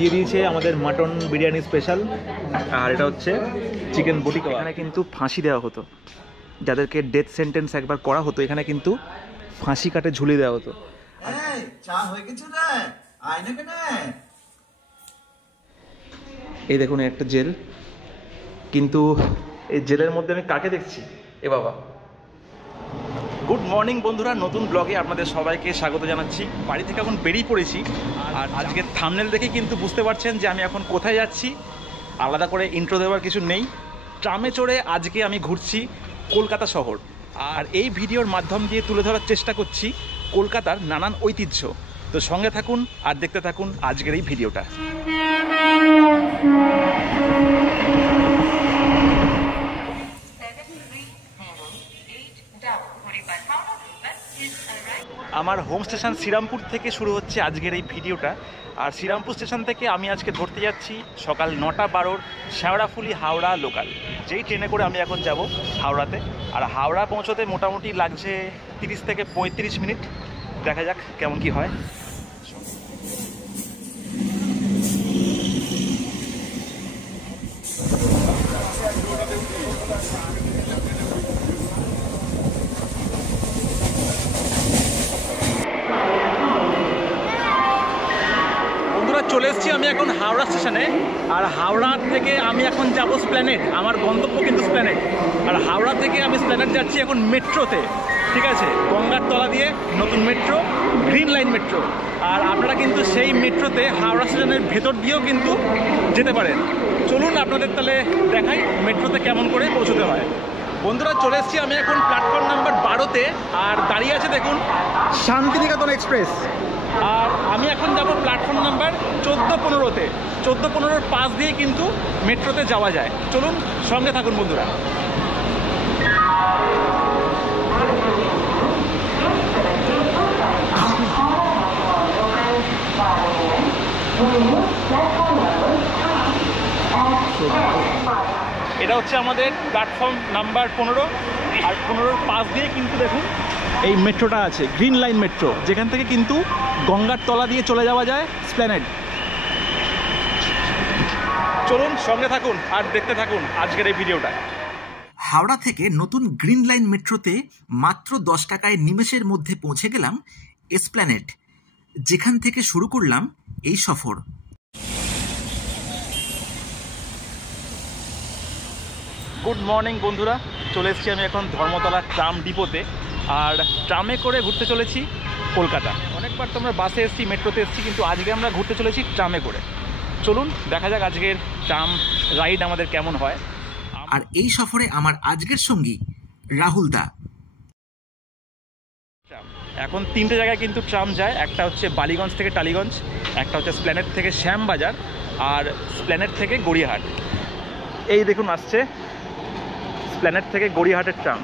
দিয়ে দিয়েছে আমাদের মাটন বিরিয়ানি স্পেশাল, আর এটা হচ্ছে চিকেন বটি কাবাব। এখানে কিন্তু ফাঁসি দেওয়া হতো, যাদেরকে ডেথ সেন্টেন্স একবার করা হতো এখানে কিন্তু ফাঁসি কাটে ঝুলিয়ে দেওয়া হতো। এই দেখুন একটা জেল, কিন্তু এই জেলের মধ্যে আমি কাকে দেখছি? এ বাবা। গুড মর্নিং বন্ধুরা, নতুন ব্লগে আপনাদের সবাইকে স্বাগত জানাচ্ছি। বাড়ি থেকে এখন বেরিয়ে পড়েছি, আর আজকের থাম্বনেল দেখে কিন্তু বুঝতে পারছেন যে আমি এখন কোথায় যাচ্ছি। আলাদা করে ইন্ট্রো দেওয়ার কিছু নেই। ট্রামে চড়ে আজকে আমি ঘুরছি কলকাতা শহর, আর এই ভিডিওর মাধ্যম দিয়ে তুলে ধরার চেষ্টা করছি কলকাতার নানান ঐতিহ্য। তো সঙ্গে থাকুন আর দেখতে থাকুন আজকের এই ভিডিওটা। আমার হোম স্টেশন শ্রীরামপুর থেকে শুরু হচ্ছে আজকের এই ভিডিওটা। আর শ্রীরামপুর স্টেশন থেকে আমি আজকে ধরতে যাচ্ছি সকাল 9:12 শেওড়াফুলি হাওড়া লোকাল, যেই ট্রেনে করে আমি এখন যাব হাওড়াতে। আর হাওড়া পৌঁছতে মোটামুটি লাগছে 30 থেকে 35 মিনিট। দেখা যাক কেমন কি হয়। চলে এসেছি আমি এখন হাওড়া স্টেশনে, আর হাওড়া থেকে আমি এখন যাব স্প্ল্যানেড। আমার গন্তব্য কিন্তু স্প্ল্যানেড, আর হাওড়া থেকে আমি স্প্ল্যানেড যাচ্ছি এখন মেট্রোতে। ঠিক আছে, গঙ্গার তলা দিয়ে নতুন মেট্রো, গ্রিন লাইন মেট্রো। আর আপনারা কিন্তু সেই মেট্রোতে হাওড়া স্টেশনের ভেতর দিয়েও কিন্তু যেতে পারেন। চলুন আপনাদের তাহলে দেখাই মেট্রোতে কেমন করে পৌঁছতে হয়। বন্ধুরা চলে এসেছি আমি এখন প্ল্যাটফর্ম নাম্বার 12-তে, আর দাঁড়িয়ে আছে দেখুন শান্তিনিকেতন এক্সপ্রেস। আর আমি এখন যাব প্ল্যাটফর্ম নাম্বার 14-15-তে। 14-15-র পাশ দিয়ে কিন্তু মেট্রোতে যাওয়া যায়। চলুন সঙ্গে থাকুন বন্ধুরা। এটা হচ্ছে আমাদের প্ল্যাটফর্ম নাম্বার 15, আর 15-র পাশ দিয়ে কিন্তু দেখুন এই মেট্রোটা আছে, গ্রিন লাইন মেট্রো, যেখান থেকে কিন্তু গঙ্গার তলা দিয়ে চলে যাওয়া যায় স্প্ল্যানেড। চলুন সঙ্গে থাকুন আর দেখতে থাকুন আজকের এই ভিডিওটা। হাওড়া থেকে নতুন গ্রিন লাইন মেট্রোতে মাত্র 10 টাকায় নিমেষের মধ্যে পৌঁছে গেলাম এসপ্ল্যানেড, যেখান থেকে শুরু করলাম এই সফর। গুড মর্নিং বন্ধুরা, চলে এসেছি আমি এখন ধর্মতলা ট্রাম ডিপোতে, আর ট্রামে করে ঘুরতে চলেছি কলকাতা। অনেকবার তো আমরা বাসে এসেছি, মেট্রোতে এসেছি, কিন্তু আজকে আমরা ঘুরতে চলেছি ট্রামে করে। চলুন দেখা যাক আজকের ট্রাম রাইড আমাদের কেমন হয়। আর এই সফরে আমার আজকের সঙ্গী রাহুল দা। এখন 3টে জায়গায় কিন্তু ট্রাম যায়। একটা হচ্ছে বালিগঞ্জ থেকে টালিগঞ্জ, একটা হচ্ছে স্প্ল্যানেড থেকে শ্যামবাজার, আর স্প্ল্যানেড থেকে গড়িয়াহাট। এই দেখুন আসছে স্প্ল্যানেড থেকে গড়িয়াহাটের ট্রাম।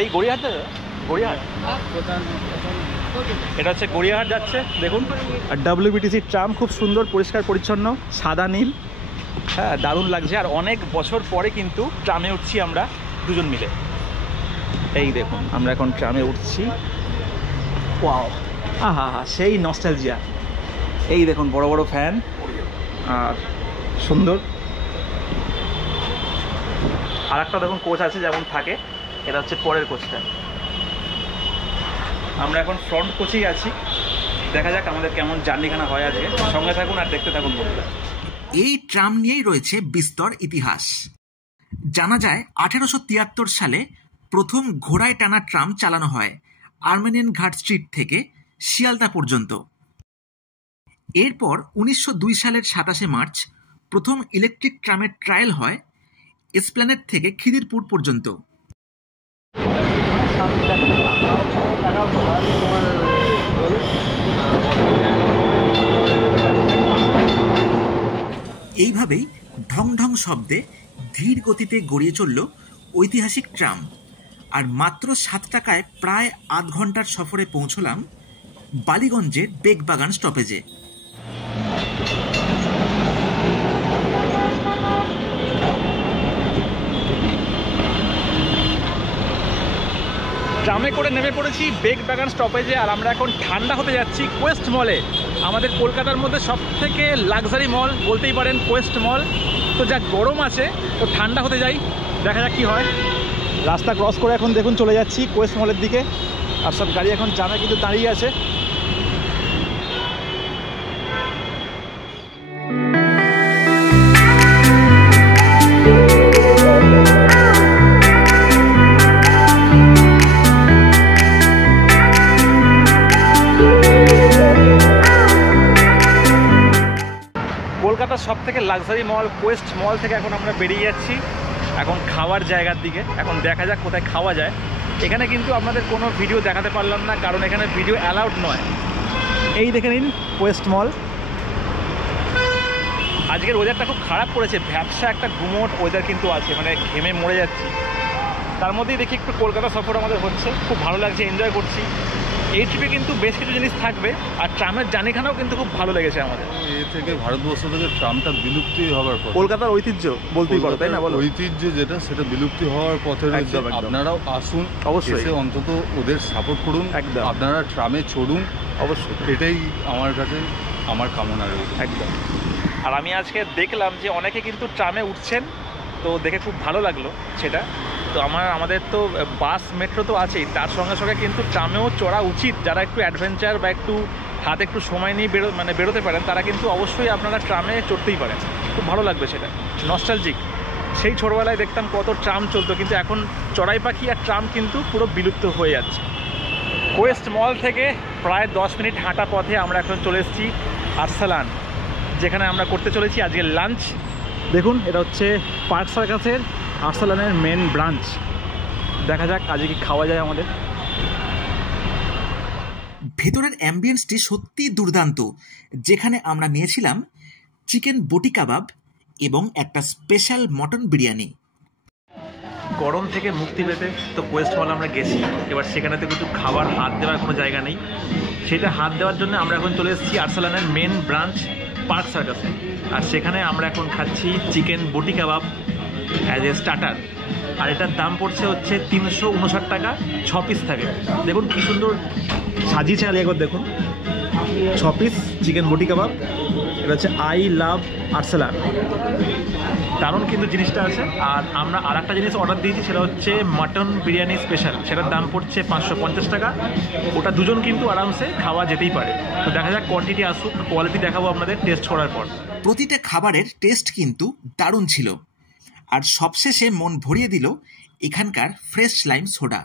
এই গড়িয়াহাট যাবে, গড়িয়াহাট, এটা হচ্ছে গড়িয়াহাট যাচ্ছে দেখুন। আর WBTC ট্রাম খুব সুন্দর, পরিষ্কার পরিচ্ছন্ন, সাদা নীল, হ্যাঁ দারুণ লাগছে। আর অনেক বছর পরে কিন্তু ট্রামে উঠছি আমরা দুজন মিলে। এই দেখুন আমরা এখন ট্রামে উঠছি। ওয়াও, আহা হা, সেই নস্টালজিয়া। এই দেখুন বড় বড় ফ্যান, আর সুন্দর। আর একটা দেখুন কোচ আছে যেমন থাকে, এটা হচ্ছে পরের কোচটা। আমরা এখন ফ্রন্ট কোচেই আছি। দেখা যাক আমাদের কেমন জার্নিখানা হয় আজকে। সঙ্গে থাকুন আর দেখতে থাকুন বন্ধুরা। এই ট্রাম নিয়েই রয়েছে বিস্তর ইতিহাস। জানা যায় 1873 সালে প্রথম ঘোড়ায় টানা ট্রাম চালানো হয় আর্মেনিয়ান ঘাট স্ট্রিট থেকে শিয়ালদা পর্যন্ত। এরপর 1902 সালের 27শে মার্চ প্রথম ইলেকট্রিক ট্রামের ট্রায়াল হয় এসপ্ল্যানেড থেকে খিদিরপুর পর্যন্ত। এইভাবেই ঢং ঢং শব্দে ধীর গতিতে গড়িয়ে চলল ঐতিহাসিক ট্রাম, আর মাত্র 7 টাকায় প্রায় আধ ঘন্টার সফরে পৌঁছলাম বালিগঞ্জের বেগবাগান স্টপেজে। ট্রামে করে নেমে পড়েছি বেগবাগান স্টপেজে, আর আমরা এখন ঠান্ডা হতে যাচ্ছি কোয়েস্ট মলে। আমাদের কলকাতার মধ্যে সব থেকে লাক্সারি মল বলতেই পারেন কোয়েস্ট মল। তো যা গরম আছে, তো ঠান্ডা হতে যাই, দেখা যাক কী হয়। রাস্তা ক্রস করে এখন দেখুন চলে যাচ্ছি কোয়েস্ট মলের দিকে, আর সব গাড়ি এখন জামে কিন্তু দাঁড়িয়ে আছে। কলকাতার সব থেকে লাক্সারি মল কোয়েস্ট মল থেকে এখন আমরা বেরিয়ে যাচ্ছি এখন খাওয়ার জায়গার দিকে। এখন দেখা যাক কোথায় খাওয়া যায়। এখানে কিন্তু আপনাদের কোনো ভিডিও দেখাতে পারলাম না, কারণ এখানে ভিডিও অ্যালাউড নয়। এই দেখে নিন কোয়েস্ট মল। আজকের ওয়েদারটা খুব খারাপ করেছে, ভ্যাবসা একটা গুমোট ওয়েদার কিন্তু আছে, মানে ঘেমে মরে যাচ্ছি। তার মধ্যেই দেখি একটু কলকাতা সফর আমাদের হচ্ছে, খুব ভালো লাগছে, এনজয় করছি। এই ট্রিপে কিন্তু বেশ কিছু জিনিস থাকবে, আর ট্রামের জার্নিখানাও কিন্তু খুব ভালো লেগেছে আমাদের। এ থেকে ভারতবর্ষ থেকে ট্রামটা বিলুপ্তি হওয়ার পথে, কলকাতার ঐতিহ্য বলতেই পারো, তাই না বলো? ঐতিহ্য যেটা সেটা বিলুপ্তি হওয়ার পথে রয়েছে। একদম, একদম। আপনারাও আসুন, অবশ্যই। এসে অন্তত ওদের সাপোর্ট করুন, একদম। আপনারা ট্রামে চড়ুন, অবশ্যই, এটাই আমার কাছে আমার কামনা রয়েছে। একদম। আর আমি আজকে দেখলাম যে অনেকে কিন্তু ট্রামে উঠছেন, তো দেখে খুব ভালো লাগলো সেটা। তো আমাদের তো বাস মেট্রো তো আছেই, তার সঙ্গে সঙ্গে কিন্তু ট্রামেও চড়া উচিত। যারা একটু অ্যাডভেঞ্চার বা একটু হাতে একটু সময় নিয়ে বেরোতে পারেন, তারা কিন্তু অবশ্যই আপনারা ট্রামে চড়তেই পারেন, খুব ভালো লাগবে সেটা। নস্টালজিক, সেই ছোটোবেলায় দেখতাম কত ট্রাম চলতো, কিন্তু এখন চড়াই পাখি আর ট্রাম কিন্তু পুরো বিলুপ্ত হয়ে যাচ্ছে। কোয়েস্ট মল থেকে প্রায় 10 মিনিট হাঁটা পথে আমরা এখন চলে এসেছি আরসালান, যেখানে আমরা করতে চলেছি আজকে লাঞ্চ। দেখুন, এটা হচ্ছে পার্ক সার্কাসের আরসালানের মেন ব্রাঞ্চ। দেখা যাক আজকে কি খাওয়া যায় আমাদের। ভেতরের অ্যাম্বিয়েন্সটি সত্যিই দুর্দান্ত, যেখানে আমরা নিয়েছিলাম চিকেন বটি কাবাব এবং একটা স্পেশাল মটন বিরিয়ানি। গরম থেকে মুক্তি পেতে তো কোয়েস্ট মল আমরা গেছি, এবার সেখানে তো কিছু খাবার হাত দেওয়ার কোনো জায়গা নেই। সেটা হাত দেওয়ার জন্য আমরা এখন চলে এসেছি আরসালানের মেন ব্রাঞ্চ পার্ক সার্কাসে, আর সেখানে আমরা এখন খাচ্ছি চিকেন বটি কাবাব অ্যাজ এ স্টার্টার। আর এটার দাম পড়ছে হচ্ছে 359 টাকা, 6 পিস থাকে। দেখুন কী সুন্দর সাজিয়েছে, আলি একবার দেখুন। 6 পিস চিকেন বটি কাবাব, এটা হচ্ছে আই লাভ আরসালান। দারুণ কিন্তু জিনিসটা আছে। আর আমরা আর একটা জিনিস অর্ডার দিয়েছি, সেটা হচ্ছে মাটন বিরিয়ানি স্পেশাল। সেটার দাম পড়ছে 550 টাকা। ওটা দুজন কিন্তু আরামসে খাওয়া যেতেই পারে। তো দেখা যাক, কোয়ান্টিটি আসুক, কোয়ালিটি দেখাবো আপনাদের টেস্ট করার পর। প্রতিটা খাবারের টেস্ট কিন্তু দারুণ ছিল, আর সবশেষে মন ভরিয়ে দিল এখানকার ফ্রেশ লাইম সোডা।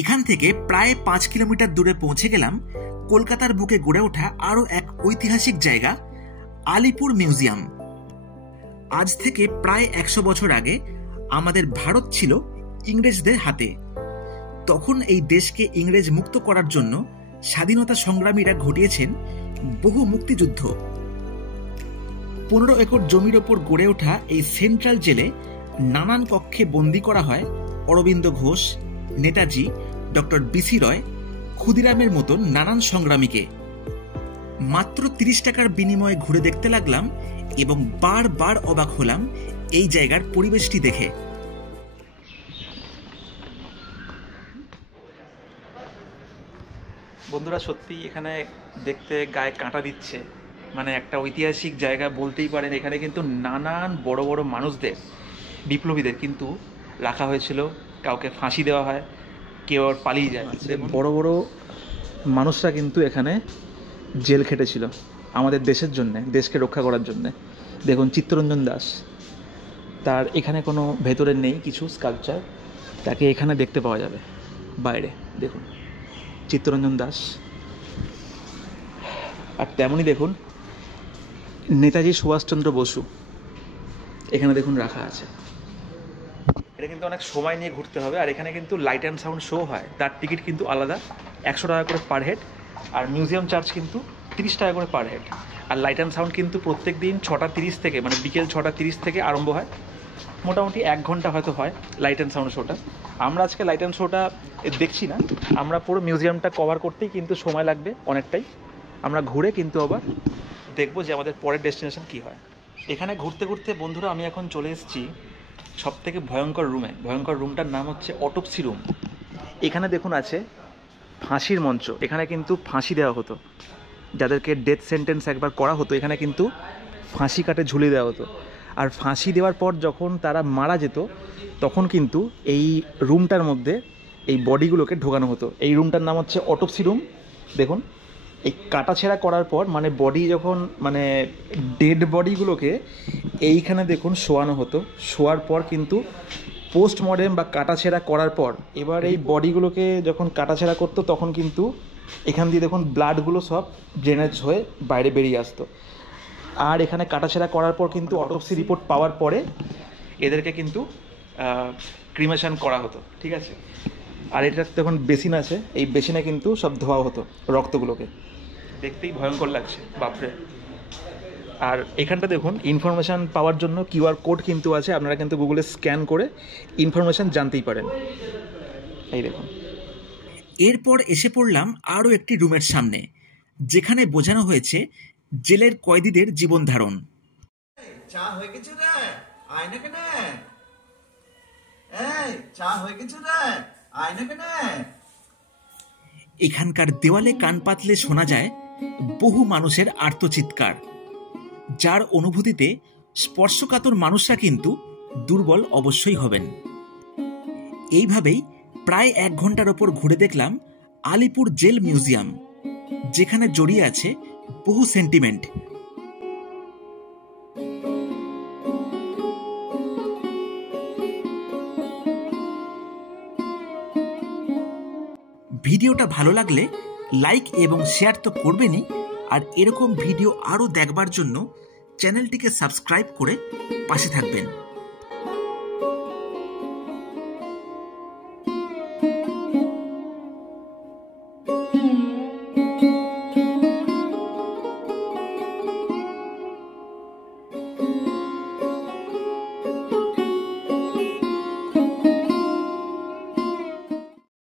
এখান থেকে প্রায় 5 কিলোমিটার দূরে পৌঁছে গেলাম কলকাতার বুকে গড়ে ওঠা আরও এক ঐতিহাসিক জায়গা, আলিপুর মিউজিয়াম। আজ থেকে প্রায় 100 বছর আগে আমাদের ভারত ছিল ইংরেজদের হাতে। তখন এই দেশকে ইংরেজ মুক্ত করার জন্য স্বাধীনতা সংগ্রামীরা ঘটিয়েছেন বহু মুক্তিযুদ্ধ। 15 একর জমির ওপর গড়ে ওঠা এই সেন্ট্রাল জেলে নানান কক্ষে বন্দী করা হয় অরবিন্দ ঘোষ, নেতাজি, ডক্টর বিসি রয়, ক্ষুদিরামের মতন নানান সংগ্রামীকে। মাত্র 30 টাকার বিনিময়ে ঘুরে দেখতে লাগলাম এবং বারবার অবাক হলাম এই জায়গার পরিবেশটি দেখে। বন্ধুরা, সত্যি এখানে দেখতে গায়ে কাঁটা দিচ্ছে। মানে একটা ঐতিহাসিক জায়গা বলতেই পারেন। এখানে কিন্তু নানান বড় বড় মানুষদের, বিপ্লবীদের কিন্তু রাখা হয়েছিল। কাউকে ফাঁসি দেওয়া হয়, কেউ আর পালিয়ে যায়। বড় বড় মানুষরা কিন্তু এখানে জেল খেটেছিল আমাদের দেশের জন্যে, দেশকে রক্ষা করার জন্যে। দেখুন চিত্তরঞ্জন দাস, তার এখানে কোনো ভেতরে নেই কিছু স্কাল্পচার, তাকে এখানে দেখতে পাওয়া যাবে বাইরে। দেখুন চিত্তরঞ্জন দাস। আর তেমনই দেখুন নেতাজি সুভাষচন্দ্র বসু এখানে দেখুন রাখা আছে। এটা কিন্তু অনেক সময় নিয়ে ঘুরতে হবে। আর এখানে কিন্তু লাইট অ্যান্ড সাউন্ড শো হয়, তার টিকিট কিন্তু আলাদা, 100 টাকা করে পার হেড। আর মিউজিয়াম চার্জ কিন্তু 30 টাকা করে পার হেড। আর লাইট অ্যান্ড সাউন্ড কিন্তু প্রত্যেক দিন 6টা 30 থেকে, মানে বিকেল 6টা 30 থেকে আরম্ভ হয়। মোটামুটি 1 ঘন্টা হয়তো হয় লাইট অ্যান্ড সাউন্ড শোটা। আমরা আজকে লাইট অ্যান্ড শোটা দেখছি না, আমরা পুরো মিউজিয়ামটা কভার করতেই কিন্তু সময় লাগবে অনেকটাই। আমরা ঘুরে কিন্তু আবার দেখবো যে আমাদের পরের ডেস্টিনেশন কী হয়। এখানে ঘুরতে ঘুরতে বন্ধুরা আমি এখন চলে এসেছি সবথেকে ভয়ঙ্কর রুমে। ভয়ঙ্কর রুমটার নাম হচ্ছে অটোপসি রুম। এখানে দেখুন আছে ফাঁসির মঞ্চ। এখানে কিন্তু ফাঁসি দেওয়া হতো, যাদেরকে ডেথ সেন্টেন্স একবার করা হতো এখানে কিন্তু ফাঁসি কাটে ঝুলিয়ে দেওয়া হতো। আর ফাঁসি দেওয়ার পর যখন তারা মারা যেত তখন কিন্তু এই রুমটার মধ্যে এই বডিগুলোকে ঢোকানো হতো। এই রুমটার নাম হচ্ছে অটোপসি রুম। দেখুন এই কাটাছেঁড়া করার পর মানে বডি যখন মানে ডেড বডিগুলোকে এইখানে দেখুন শোয়ানো হতো। শোয়ার পর কিন্তু পোস্টমর্টেম বা কাটাছেঁড়া করার পর এবার এই বডিগুলোকে যখন কাটাছেঁড়া করতো তখন কিন্তু এখান দিয়ে দেখুন ব্লাডগুলো সব ড্রেনেজ হয়ে বাইরে বেরিয়ে আসতো। আর এখানে কাটাছেঁড়া করার পর কিন্তু অটোপসি রিপোর্ট পাওয়ার পরে এদেরকে কিন্তু ক্রিমেশন করা হতো, ঠিক আছে। আর এটার তখন বেসিন আছে, এই বেসিনে কিন্তু সব ধোয়া হতো রক্তগুলোকে। দেখতেই ভয়ঙ্কর লাগছে, বাপরে। আর এখানটা দেখুন ইনফরমেশান পাওয়ার জন্য কিউআর কোড কিন্তু আছে, আপনারা কিন্তু গুগলে স্ক্যান করে ইনফরমেশান জানতেই পারেন। এই দেখুন। এরপর এসে পড়লাম আরও একটি রুমের সামনে, যেখানে বোঝানো হয়েছে জেলের কয়েদিদের জীবন ধারণ। চা হয়ে গেছে রে, আয় না কেন? এই চা হয়ে গেছে রে, আয় না কেন? এখানকার দেওয়ালে কান পাতলে শোনা যায় বহু মানুষের আর্তচিৎকার, যার অনুভূতিতে স্পর্শকাতর মানুষরা কিন্তু দুর্বল অবশ্যই হবেন। এইভাবেই প্রায় 1 ঘন্টার ওপর ঘুরে দেখলাম আলিপুর জেল মিউজিয়াম, যেখানে জড়িয়ে আছে বহু সেন্টিমেন্ট। ভিডিওটা ভালো লাগলে লাইক এবং শেয়ার তো করবেনই, আর এরকম ভিডিও আরও দেখবার জন্য চ্যানেলটিকে সাবস্ক্রাইব করে পাশে থাকবেন।